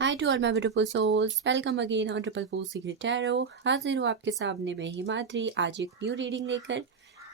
Hi to all my beautiful souls, welcome again on triple four secret tarot. हाजिर हूँ आपके सामने मैं हिमाद्री आज एक न्यू रीडिंग लेकर।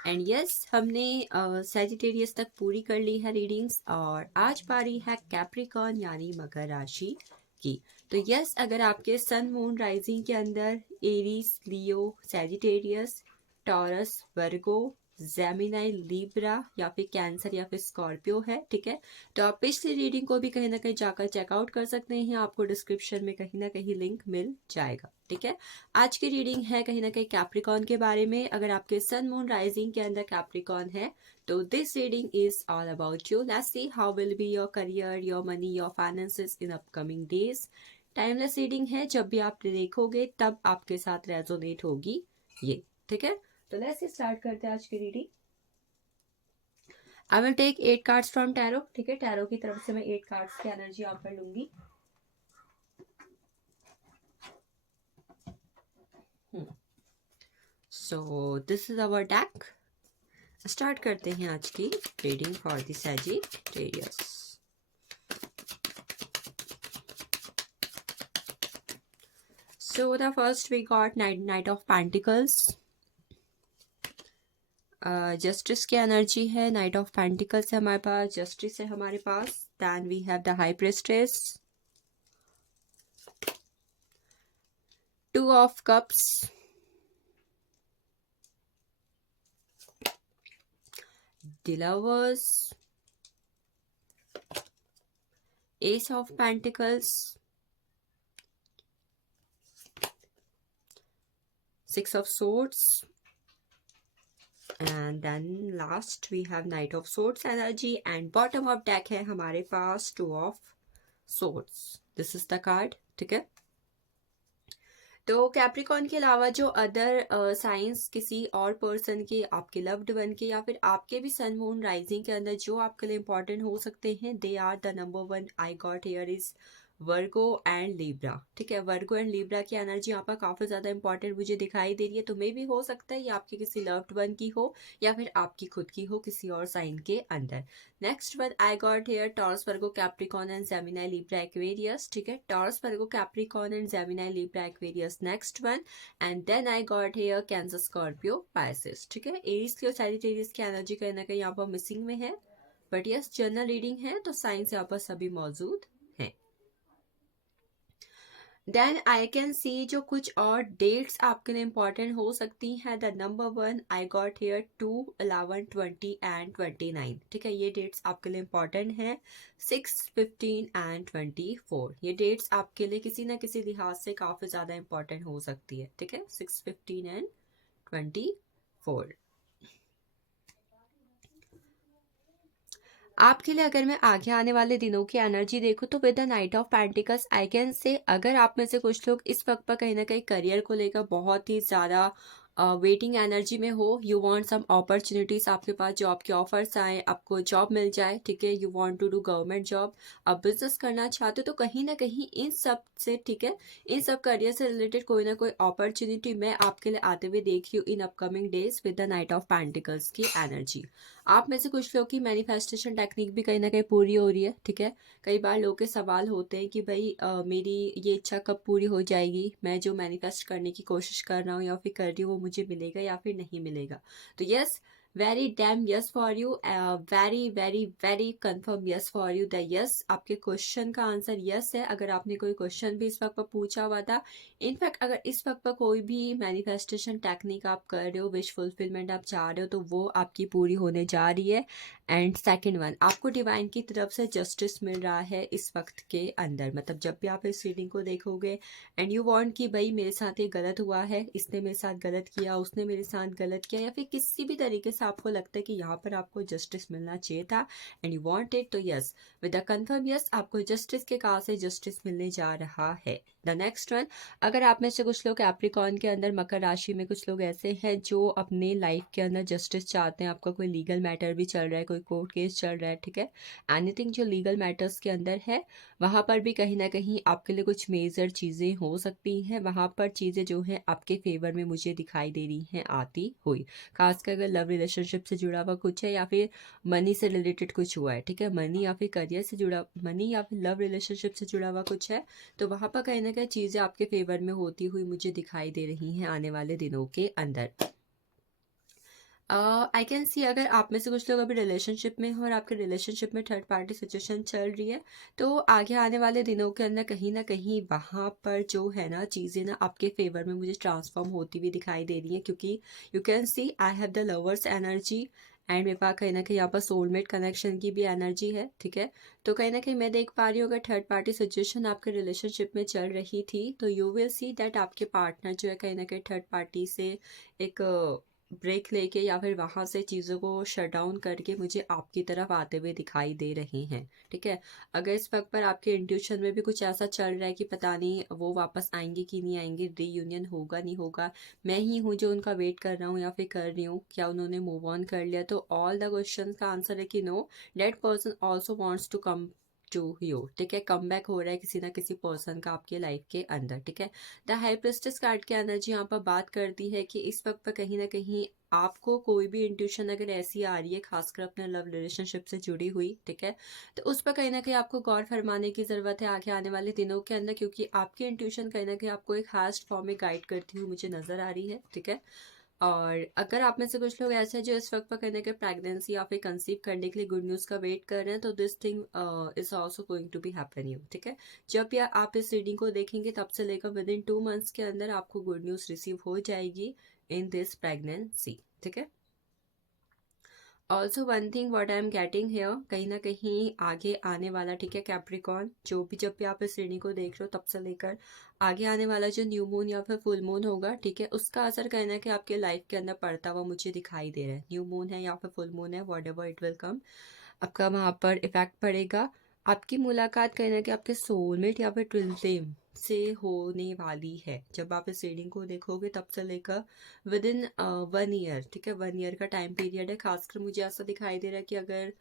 एंड यस, हमने सैजिटेरियस तक पूरी कर ली है रीडिंग्स और आज पारी है कैप्रिकॉर्न यानी मकर राशि की। तो यस, अगर आपके सन मून राइजिंग के अंदर एरीज, लियो, सैजिटेरियस, टॉरस, वर्गो, जेमिनाई, लिब्रा या फिर कैंसर या फिर स्कॉर्पियो है, ठीक है, तो आप पिछली रीडिंग को भी कहीं ना कहीं जाकर चेकआउट कर सकते हैं। आपको डिस्क्रिप्शन में कहीं ना कहीं लिंक मिल जाएगा, ठीक है। आज की रीडिंग है कहीं ना कहीं कैप्रिकॉर्न के बारे में। अगर आपके सन मून राइजिंग के अंदर कैप्रिकॉर्न है तो this reading is all about you. Let's see how will be your career, your money, your finances in upcoming days. Timeless reading है, जब भी आप देखोगे तब आपके साथ रेजोनेट होगी ये, ठीक है। तो लेट्स स्टार्ट करते हैं आज की reading. I will take 8 cards from tarot, ठीक है। टैरो की तरफ से मैं 8 कार्ड्स की एनर्जी यहाँ पर लूंगी। So this is our deck. Start करते हैं आज की reading for the Sagittarius. So the first we got knight of pentacles. Justice की एनर्जी है, नाइट ऑफ पेंटिकल्स है हमारे पास, जस्टिस है हमारे पास। Then we have the high priestess, 2 of cups, the lovers, ace of pentacles, 6 of swords, and then last we have knight of swords energy and bottom of deck है हमारे पास 2 of swords। this is the card, ठीक है। तो Capricorn के अलावा जो other science किसी और पर्सन के, आपके लव्ड वन के या फिर आपके भी सन मून राइजिंग के अंदर जो आपके लिए इंपॉर्टेंट हो सकते हैं, they are the number 1 I got here is Virgo and Libra, ठीक है। वर्गो एंड लिब्रा की एनर्जी यहाँ पर काफी ज्यादा इंपॉर्टेंट मुझे दिखाई दे रही है। तो मे भी हो सकता है ये आपके किसी लव्ड वन की हो या फिर आपकी खुद की हो किसी और साइन के अंदर। Next one I got here Taurus, Virgo, Capricorn and Gemini, Libra, Aquarius, ठीक है। Taurus, Virgo, Capricorn and Gemini, Libra, Aquarius, next one. And then I got here cancer, Scorpio, Pisces, ठीक है। एरीज की और Sagittarius की energy कहीं ना कहीं यहाँ पर मिसिंग में है, बट यस जनरल रीडिंग है तो साइंस यहाँ पर सभी मौजूद हैं। देन आई कैन सी जो कुछ और डेट्स आपके लिए इंपॉर्टेंट हो सकती हैं। The number 1 I got here 2, 11, 20 and 29, ठीक है। ये डेट्स आपके लिए इंपॉर्टेंट हैं। 6, 15 एंड 24, ये डेट्स आपके लिए किसी ना किसी लिहाज से काफी ज्यादा इंपॉर्टेंट हो सकती है, ठीक है। 6, 15 एंड 24 आपके लिए। अगर मैं आगे आने वाले दिनों की एनर्जी देखूं तो with the night of pentacles I can say, अगर आप में से कुछ लोग इस वक्त पर कहीं ना कहीं करियर को लेकर बहुत ही ज़्यादा वेटिंग एनर्जी में हो, यू वांट सम अपॉर्चुनिटीज, आपके पास जॉब के ऑफर्स आए, आपको जॉब मिल जाए, ठीक है। You want to do government job, आप बिजनेस करना चाहते हो, तो कहीं ना कहीं इन सब से, ठीक है, इन सब करियर से रिलेटेड कोई ना कोई अपॉर्चुनिटी मैं आपके लिए आते हुए देख रही हूँ in upcoming days with the night of pentacles की एनर्जी। आप में से कुछ लोग की मैनिफेस्टेशन टेक्निक भी कहीं ना कहीं पूरी हो रही है, ठीक है। कई बार लोगों के सवाल होते हैं कि भाई मेरी ये इच्छा कब पूरी हो जाएगी, मैं जो मैनिफेस्ट करने की कोशिश कर रहा हूँ या फिर कर रही हूँ वो मुझे मिलेगा या फिर नहीं मिलेगा। तो yes, very dam yes for you, very very very confirm yes for you. The yes, आपके क्वेश्चन का आंसर यस है। अगर आपने कोई क्वेश्चन भी इस वक्त पर पूछा हुआ था, इनफैक्ट अगर इस वक्त पर कोई भी मैनिफेस्टेशन टेक्निक आप कर रहे हो, विश फुलफिलमेंट आप चाह रहे हो, तो वो आपकी पूरी होने जा रही है। एंड सेकंड वन, आपको डिवाइन की तरफ से जस्टिस मिल रहा है इस वक्त के अंदर। मतलब जब भी आप इस रीडिंग को देखोगे एंड यू वांट कि भाई मेरे साथ ये गलत हुआ है, इसने मेरे साथ गलत किया, उसने मेरे साथ गलत किया, या फिर किसी भी तरीके से आपको लगता है कि यहाँ पर आपको जस्टिस मिलना चाहिए था एंड यू वांट इट, तो yes, with the confirm yes, आपको जस्टिस के कहा से जस्टिस मिलने जा रहा है। द नेक्स्ट वन, अगर आप में से कुछ लोग कैप्रिकॉर्न के अंदर, मकर राशि में कुछ लोग ऐसे हैं जो अपने लाइफ के अंदर जस्टिस चाहते हैं, आपका कोई लीगल मैटर भी चल रहा है, कोई कोर्ट केस चल रहा है, ठीक है। एनीथिंग जो लीगल मैटर्स के अंदर है वहाँ पर भी कहीं ना कहीं आपके लिए कुछ मेजर चीज़ें हो सकती हैं। वहाँ पर चीज़ें जो हैं आपके फेवर में मुझे दिखाई दे रही हैं आती हुई, खासकर अगर लव रिलेशन रिलेशनशिप से जुड़ा हुआ कुछ है या फिर मनी से रिलेटेड कुछ हुआ है, ठीक है, मनी या फिर करियर से जुड़ा, मनी या फिर लव रिलेशनशिप से जुड़ा हुआ कुछ है, तो वहाँ पर कहीं ना कहीं चीज़ें आपके फेवर में होती हुई मुझे दिखाई दे रही हैं आने वाले दिनों के अंदर। आई कैन सी अगर आप में से कुछ लोग अभी रिलेशनशिप में हो और आपके रिलेशनशिप में थर्ड पार्टी सिचुएशन चल रही है, तो आगे आने वाले दिनों के अंदर कहीं ना कहीं वहाँ पर जो है ना चीज़ें ना आपके फेवर में मुझे ट्रांसफॉर्म होती हुई दिखाई दे रही हैं, क्योंकि you can see I have the lovers energy and मेरे पास कहीं ना कहीं यहाँ पर सोलमेट कनेक्शन की भी एनर्जी है, ठीक है। तो कहीं ना कहीं मैं देख पा रही हूँ अगर थर्ड पार्टी सिचुएशन आपके रिलेशनशिप में चल रही थी तो यू विल सी दैट आपके पार्टनर जो है कहीं ना कहीं थर्ड पार्टी से एक ब्रेक लेके या फिर वहाँ से चीज़ों को शट डाउन करके मुझे आपकी तरफ आते हुए दिखाई दे रहे हैं, ठीक है। अगर इस वक्त पर आपके इंट्यूशन में भी कुछ ऐसा चल रहा है कि पता नहीं वो वापस आएंगे कि नहीं आएंगे, रीयूनियन होगा नहीं होगा, मैं ही हूँ जो उनका वेट कर रहा हूँ या फिर कर रही हूँ, क्या उन्होंने मूव ऑन कर लिया, तो ऑल द क्वेश्चन का आंसर है कि no, that person also wants to come to you, ठीक है। कम बैक हो रहा है किसी ना किसी पर्सन का आपके लाइफ के अंदर, ठीक है। द हाई प्रिस्टेस कार्ड की एनर्जी यहाँ पर बात करती है कि इस वक्त पर कहीं ना कहीं आपको कोई भी इंट्यूशन अगर ऐसी आ रही है खासकर अपने लव रिलेशनशिप से जुड़ी हुई, ठीक है, तो उस पर कहीं ना कहीं आपको गौर फरमाने की ज़रूरत है आगे आने वाले दिनों के अंदर, क्योंकि आपकी इंट्यूशन कहीं ना कहीं आपको एक हास्ट फॉर्म में गाइड करती हुई मुझे नज़र आ रही है, ठीक है। और अगर आप में से कुछ लोग ऐसे हैं जो इस वक्त पर कहीं ना कहीं प्रेगनेंसी या फिर कंसीव करने के लिए गुड न्यूज़ का वेट कर रहे हैं, तो this thing is also going to be happen you, ठीक है। जब या आप इस रीडिंग को देखेंगे तब से लेकर विद इन 2 मंथ्स के अंदर आपको गुड न्यूज़ रिसीव हो जाएगी इन दिस प्रेगनेंसी, ठीक है। Also one thing what I am getting hair, कहीं ना कहीं आगे आने वाला, ठीक है, कैप्रिकॉन, जो भी जब भी आप इस श्रेणी को देख रहे हो तब से लेकर आगे आने वाला जो न्यू मून या फिर फुल मून होगा, ठीक है, उसका असर कहीं ना कहीं आपके लाइफ के अंदर पड़ता हुआ मुझे दिखाई दे रहा है। न्यू मून है या फिर फुल मून है, what ever it will come, आपका वहाँ पर इफेक्ट पड़ेगा। आपकी मुलाकात कहीं ना कहीं आपके सोलमेट या फिर ट्विन फ्लेम से होने वाली है जब आप इस रीडिंग को देखोगे तब से लेकर विद इन 1 ईयर, ठीक है, 1 ईयर का टाइम पीरियड है। खासकर मुझे ऐसा दिखाई दे रहा है कि अगर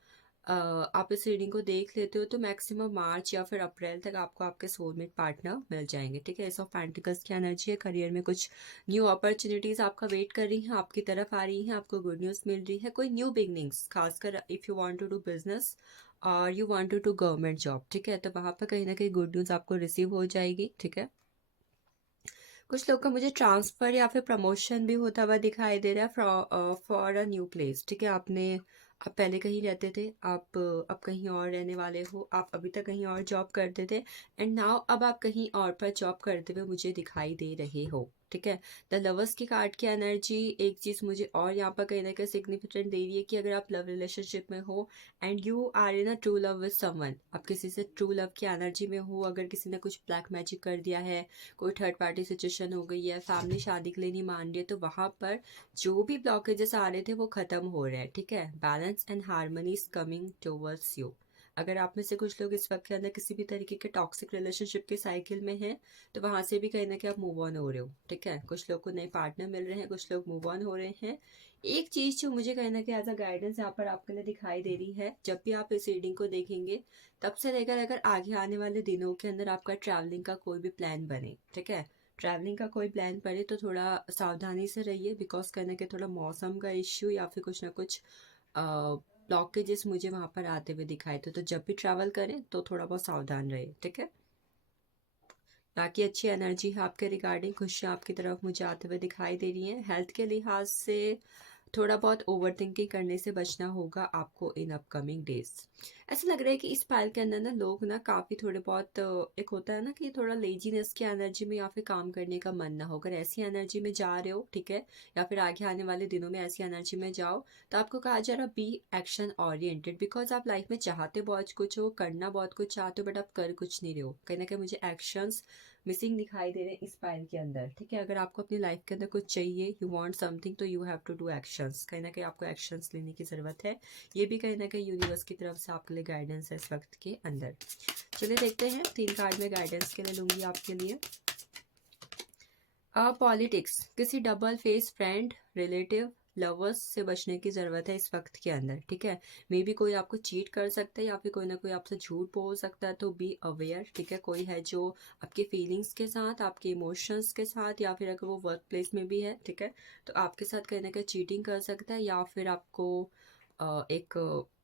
आप इस रीडिंग को देख लेते हो तो मैक्सिमम मार्च या फिर अप्रैल तक आपको आपके सोलमेट पार्टनर मिल जाएंगे, ठीक है। एस ऑफ पेंटिकल्स की एनर्जी है, करियर में कुछ न्यू अपॉर्चुनिटीज आपका वेट कर रही हैं, आपकी तरफ आ रही हैं, आपको गुड न्यूज़ मिल रही है, कोई न्यू बिगनिंग्स, खासकर if you want to do business और you want to do government job, ठीक है, तो वहाँ पर कहीं ना कहीं गुड न्यूज़ आपको रिसीव हो जाएगी, ठीक है। कुछ लोग का मुझे ट्रांसफ़र या फिर प्रमोशन भी होता हुआ दिखाई दे रहा है फॉर अ न्यू प्लेस, ठीक है। आप पहले कहीं रहते थे, आप अब कहीं और रहने वाले हो, आप अभी तक कहीं और जॉब करते थे एंड नाउ अब आप कहीं और पर जॉब करते हुए मुझे दिखाई दे रहे हो, ठीक है। द लवर्स की कार्ड की एनर्जी एक चीज़ मुझे और यहाँ पर कहीं ना कहीं सिग्निफिकेंट दे रही है कि अगर आप लव रिलेशनशिप में हो and you are in a true love with someone, आप किसी से ट्रू लव की एनर्जी में हो, अगर किसी ने कुछ ब्लैक मैजिक कर दिया है, कोई थर्ड पार्टी सिचुएशन हो गई है, फैमिली शादी के लिए नहीं मान रही है, तो वहाँ पर जो भी ब्लॉकेजेस आ रहे थे वो खत्म हो रहे हैं, ठीक है। Balance and harmony is coming towards you. अगर आप में से कुछ लोग इस वक्त के अंदर किसी भी तरीके के टॉक्सिक रिलेशनशिप के साइकिल में हैं तो वहाँ से भी कहीं ना कहीं आप मूव ऑन हो रहे हो, ठीक है। कुछ लोग को नए पार्टनर मिल रहे हैं, कुछ लोग मूव ऑन हो रहे हैं। एक चीज़ जो मुझे कहीं ना कहीं एज अ गाइडेंस यहाँ पर आपके लिए दिखाई दे रही है, जब भी आप इस रीडिंग को देखेंगे तब से लेकर अगर आगे आने वाले दिनों के अंदर आपका ट्रैवलिंग का कोई भी प्लान बने, ठीक है, ट्रैवलिंग का कोई प्लान पड़े तो थोड़ा सावधानी से रहिए, बिकॉज कहने के थोड़ा मौसम का इश्यू या फिर कुछ ना कुछ ब्लॉकेजेस मुझे वहाँ पर आते हुए दिखाए थे, तो जब भी ट्रैवल करें तो थोड़ा बहुत सावधान रहे, ठीक है। बाकी अच्छी एनर्जी है आपके रिगार्डिंग, खुशियाँ आपकी तरफ मुझे आते हुए दिखाई दे रही हैं। हेल्थ के लिहाज से थोड़ा बहुत ओवर थिंकिंग करने से बचना होगा आपको इन अपकमिंग डेज। ऐसा लग रहा है कि इस पाल के अंदर ना लोग ना काफ़ी थोड़े बहुत एक होता है ना कि थोड़ा लेजीनेस की एनर्जी में या फिर काम करने का मन ना हो, अगर ऐसी एनर्जी में जा रहे हो, ठीक है, या फिर आगे आने वाले दिनों में ऐसी एनर्जी में जाओ, तो आपको कहा जा रहा बी एक्शन ओरिएंटेड, बिकॉज आप लाइफ में चाहते बहुत कुछ हो, करना बहुत कुछ चाहते हो, बट आप कर कुछ नहीं रहे हो, कहीं ना कहीं मुझे एक्शंस मिसिंग दिखाई दे रहे हैं इस पाइल के अंदर, ठीक है। अगर आपको अपनी लाइफ के अंदर कुछ चाहिए, यू वांट समथिंग, तो you have to do actions, कहीं ना कहीं आपको एक्शंस लेने की ज़रूरत है। ये भी कहीं ना कहीं यूनिवर्स की तरफ से आपके लिए गाइडेंस है इस वक्त के अंदर। चलिए देखते हैं, 3 कार्ड में गाइडेंस के लिए लूँगी आपके लिए। पॉलिटिक्स, किसी double face friend, relative, lovers से बचने की ज़रूरत है इस वक्त के अंदर, ठीक है। मे बी कोई आपको चीट कर सकता है या फिर कोई ना कोई आपसे झूठ बोल सकता है, तो बी अवेयर, ठीक है। कोई है जो आपके फीलिंग्स के साथ, आपके इमोशंस के साथ, या फिर अगर वो वर्क प्लेस में भी है, ठीक है, तो आपके साथ कहीं ना कहीं चीटिंग कर सकता है, या फिर आपको एक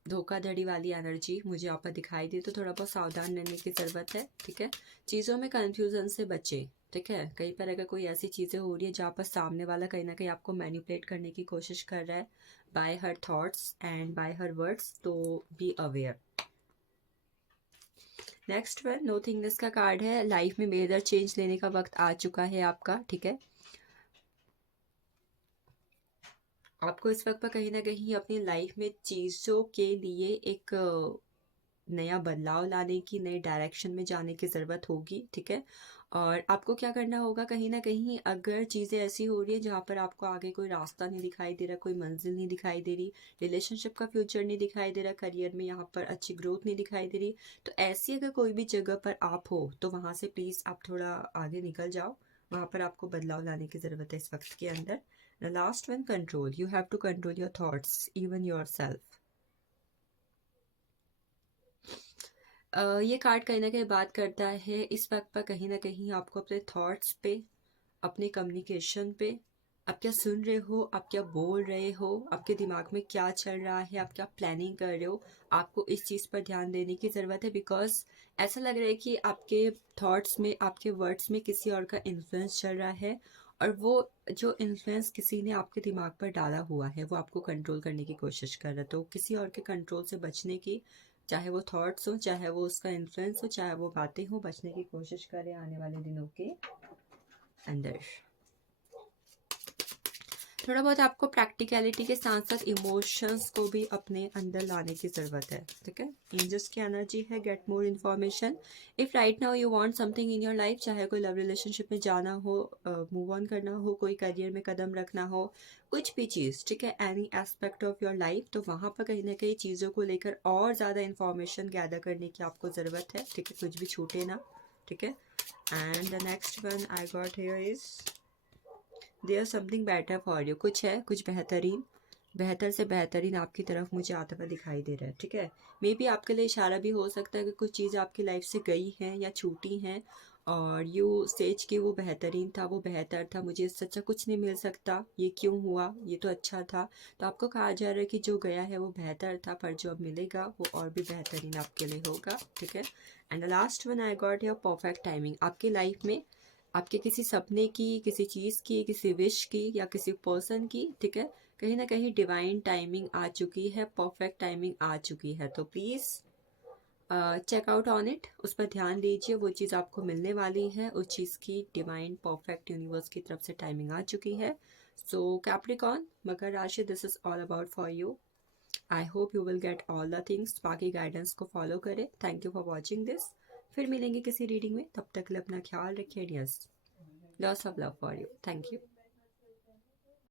धोखाधड़ी वाली एनर्जी मुझे यहाँ पर दिखाई दी, तो थोड़ा बहुत सावधान रहने की ज़रूरत है, ठीक है। चीज़ों में कन्फ्यूज़न से बचे, ठीक है। कहीं पर अगर कोई ऐसी चीज़ें हो रही है जहाँ पर सामने वाला कहीं ना कहीं आपको मैनिपुलेट करने की कोशिश कर रहा है by her thoughts and by her words, तो be aware. Next one nothingness का कार्ड है। लाइफ में मेजर चेंज लेने का वक्त आ चुका है आपका, ठीक है। आपको इस वक्त पर कहीं ना कहीं अपनी लाइफ में चीज़ों के लिए एक नया बदलाव लाने की, नए डायरेक्शन में जाने की ज़रूरत होगी, ठीक है। और आपको क्या करना होगा, कहीं ना कहीं अगर चीज़ें ऐसी हो रही है जहाँ पर आपको आगे कोई रास्ता नहीं दिखाई दे रहा, कोई मंजिल नहीं दिखाई दे रही, रिलेशनशिप का फ्यूचर नहीं दिखाई दे रहा, करियर में यहाँ पर अच्छी ग्रोथ नहीं दिखाई दे रही, तो ऐसी अगर कोई भी जगह पर आप हो तो वहाँ से प्लीज़ आप थोड़ा आगे निकल जाओ। वहाँ पर आपको बदलाव लाने की ज़रूरत है इस वक्त के अंदर। The last one, control. You have to control your thoughts, even yourself. ये कार्ड कहीं ना कहीं बात करता है इस वक्त पर कहीं ना कहीं आपको अपने थॉट्स पे, अपने कम्युनिकेशन पे, आप क्या सुन रहे हो, आप क्या बोल रहे हो, आपके दिमाग में क्या चल रहा है, आप क्या प्लानिंग कर रहे हो, आपको इस चीज़ पर ध्यान देने की ज़रूरत है। बिकॉज ऐसा लग रहा है कि आपके थॉट्स में, आपके वर्ड्स में किसी और का इन्फ्लुएंस चल रहा है, और वो जो इन्फ्लुएंस किसी ने आपके दिमाग पर डाला हुआ है वो आपको कंट्रोल करने की कोशिश कर रहा है। तो किसी और के कंट्रोल से बचने की, चाहे वो थॉट्स हो, चाहे वो उसका इन्फ्लुएंस हो, चाहे वो बातें हो, बचने की कोशिश करें आने वाले दिनों के अंदर। थोड़ा बहुत आपको प्रैक्टिकलिटी के साथ साथ इमोशंस को भी अपने अंदर लाने की ज़रूरत है, ठीक है। एंजल्स की एनर्जी है get more information if right now you want something in your life, चाहे कोई लव रिलेशनशिप में जाना हो, मूव ऑन करना हो, कोई करियर में कदम रखना हो, कुछ भी चीज़, ठीक है, any aspect of your life, तो वहाँ पर कहीं ना कहीं चीज़ों को लेकर और ज़्यादा इन्फॉर्मेशन गैदर करने की आपको ज़रूरत है, ठीक है। कुछ भी छूटे ना, ठीक है। And the next one I got here is there something better for you. कुछ है, कुछ बेहतरीन, बेहतर से बेहतरीन आपकी तरफ मुझे आता हुआ दिखाई दे रहा है, ठीक है। मे बी आपके लिए इशारा भी हो सकता है कि कुछ चीज़ आपकी लाइफ से गई हैं या छूटी हैं, और यू सोच कि वो बेहतरीन था, वो बेहतर था, मुझे इससे अच्छा कुछ नहीं मिल सकता, ये क्यों हुआ, ये तो अच्छा था। तो आपको कहा जा रहा है कि जो गया है वो बेहतर था, पर जो अब मिलेगा वो और भी बेहतरीन आपके लिए होगा, ठीक है। And the last one I got your perfect timing. आपकी लाइफ में आपके किसी सपने की, किसी चीज़ की, किसी विश की, या किसी पर्सन की, ठीक है, कहीं ना कहीं डिवाइन टाइमिंग आ चुकी है, परफेक्ट टाइमिंग आ चुकी है। तो please check out on it, उस पर ध्यान दीजिए, वो चीज़ आपको मिलने वाली है, उस चीज़ की डिवाइन परफेक्ट यूनिवर्स की तरफ से टाइमिंग आ चुकी है। सो कैप्रिकॉर्न, मकर राशि, this is all about for you. I hope you will get all the things. बाकी गाइडेंस को फॉलो करें। Thank you for watching this. फिर मिलेंगे किसी रीडिंग में, तब तक के लिए अपना ख्याल रखिए dears. Lots of love for you. Thank you.